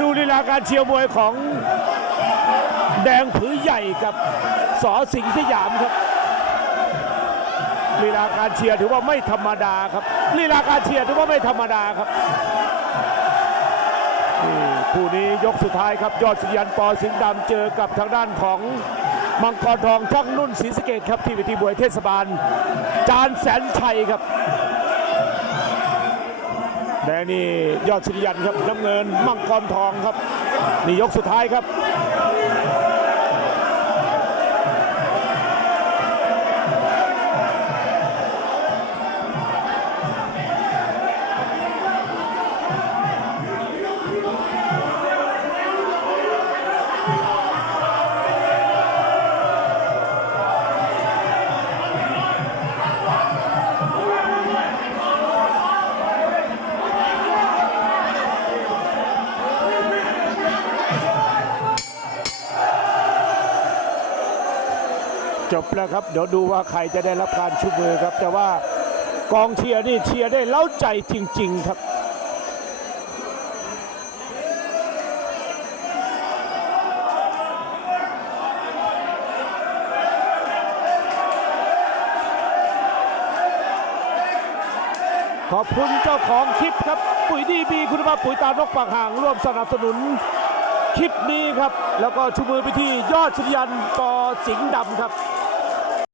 ดูลีลาการเชียร์มวยของแดงผือใหญ่กับสอสิงห์สยามครับลีลาการเชียร์ถือว่าไม่ธรรมดาครับลีลาการเชียร์ถือว่าไม่ธรรมดาครับคู่นี้ยกสุดท้ายครับยอดสุริยันปอสิงห์ดำเจอกับทางด้านของมังกรทองช่างนุ่นศรีสะเกดครับที่เวทีมวยเทศบาล จานแสนชัยครับ แดงนี่ยอดสุริยันครับน้ำเงินมังกรทองครับนี่ยกสุดท้ายครับ จบแล้วครับ เดี๋ยวดูว่าใครจะได้รับการชุบมือครับ แต่ว่ากองเชียร์นี่เชียร์ได้เล้าใจจริง ๆ ครับขอบคุณเจ้าของคลิปครับ ปุ๋ยดีบีคุณภาพปุ๋ยตานกปากห่างร่วมสนับสนุนคลิปนี้ครับ แล้วก็ชูมือไปที่ยอดสุริยันปอสิงห์ดำครับ